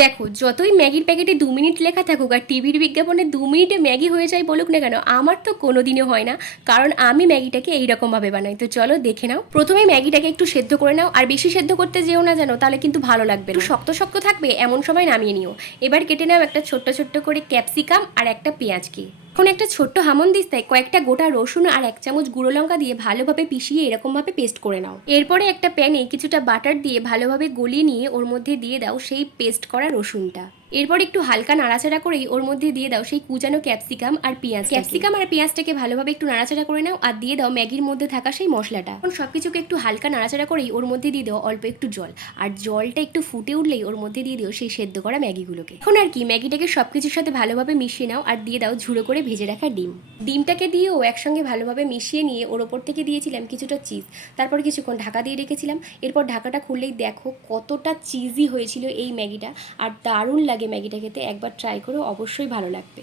দেখো, যতই ম্যাগির প্যাকেটে 2 মিনিট লেখা থাকুক আর টিভির বিজ্ঞাপনে 2 মিনিটে ম্যাগি হয়ে যায় বলুক না কেন, আমার তো কোনোদিনও হয় না। কারণ আমি ম্যাগিটাকে এইরকমভাবে বানাই। তো চলো দেখে নাও। প্রথমে ম্যাগিটাকে একটু সেদ্ধ করে নাও, আর বেশি সেদ্ধ করতে যেও না জানো, তাহলে কিন্তু ভালো লাগবে না। একটু শক্ত শক্ত থাকবে এমন সময় নামিয়ে নিও। এবার কেটে নাও একটা ছোট্ট ছোট্ট করে ক্যাপসিকাম আর একটা পেঁয়াজকে। এখন একটা ছোট্ট হামনদিস্তায় কয়েকটা গোটা রসুন আর 1 চামচ গুঁড়ো লঙ্কা দিয়ে ভালোভাবে পিষিয়ে এরকমভাবে পেস্ট করে নাও। এরপরে একটা প্যানে কিছুটা বাটার দিয়ে ভালোভাবে গলিয়ে নিয়ে ওর মধ্যে দিয়ে দাও সেই পেস্ট করা রসুনটা। এরপর একটু হালকা নাড়াচাড়া করেই ওর মধ্যে দিয়ে দাও সেই কুচানো ক্যাপসিকাম আর পেঁয়াজটাকে ভালোভাবে একটু নাড়াচাড়া করে নাও, আর দিয়ে দাও ম্যাগির মধ্যে থাকা সেই মশলাটা। এখন সবকিছুকে একটু হালকা নাড়াচাড়া করেই ওর মধ্যে দিয়ে দাও অল্প একটু জল, আর জলটা একটু ফুটে উঠলেই ওর মধ্যে দিয়ে দিও সেই সেদ্ধ করা ম্যাগিগুলোকে। এখন আর কি, ম্যাগিটাকে সবকিছুর সাথে ভালোভাবে মিশিয়ে নাও, আর দিয়ে দাও ঝুড়ো করে ভেজে রাখা ডিমটাকে দিয়েও একসঙ্গে ভালোভাবে মিশিয়ে নিয়ে ওর ওপর থেকে দিয়েছিলাম কিছুটা চিজ। তারপর কিছুক্ষণ ঢাকা দিয়ে রেখেছিলাম। এরপর ঢাকাটা খুললেই দেখো কতটা চিজি হয়েছিল এই ম্যাগিটা, আর দারুণ লাগে ম্যাগিটা খেতে। একবার ট্রাই করো, অবশ্যই ভালো লাগবে।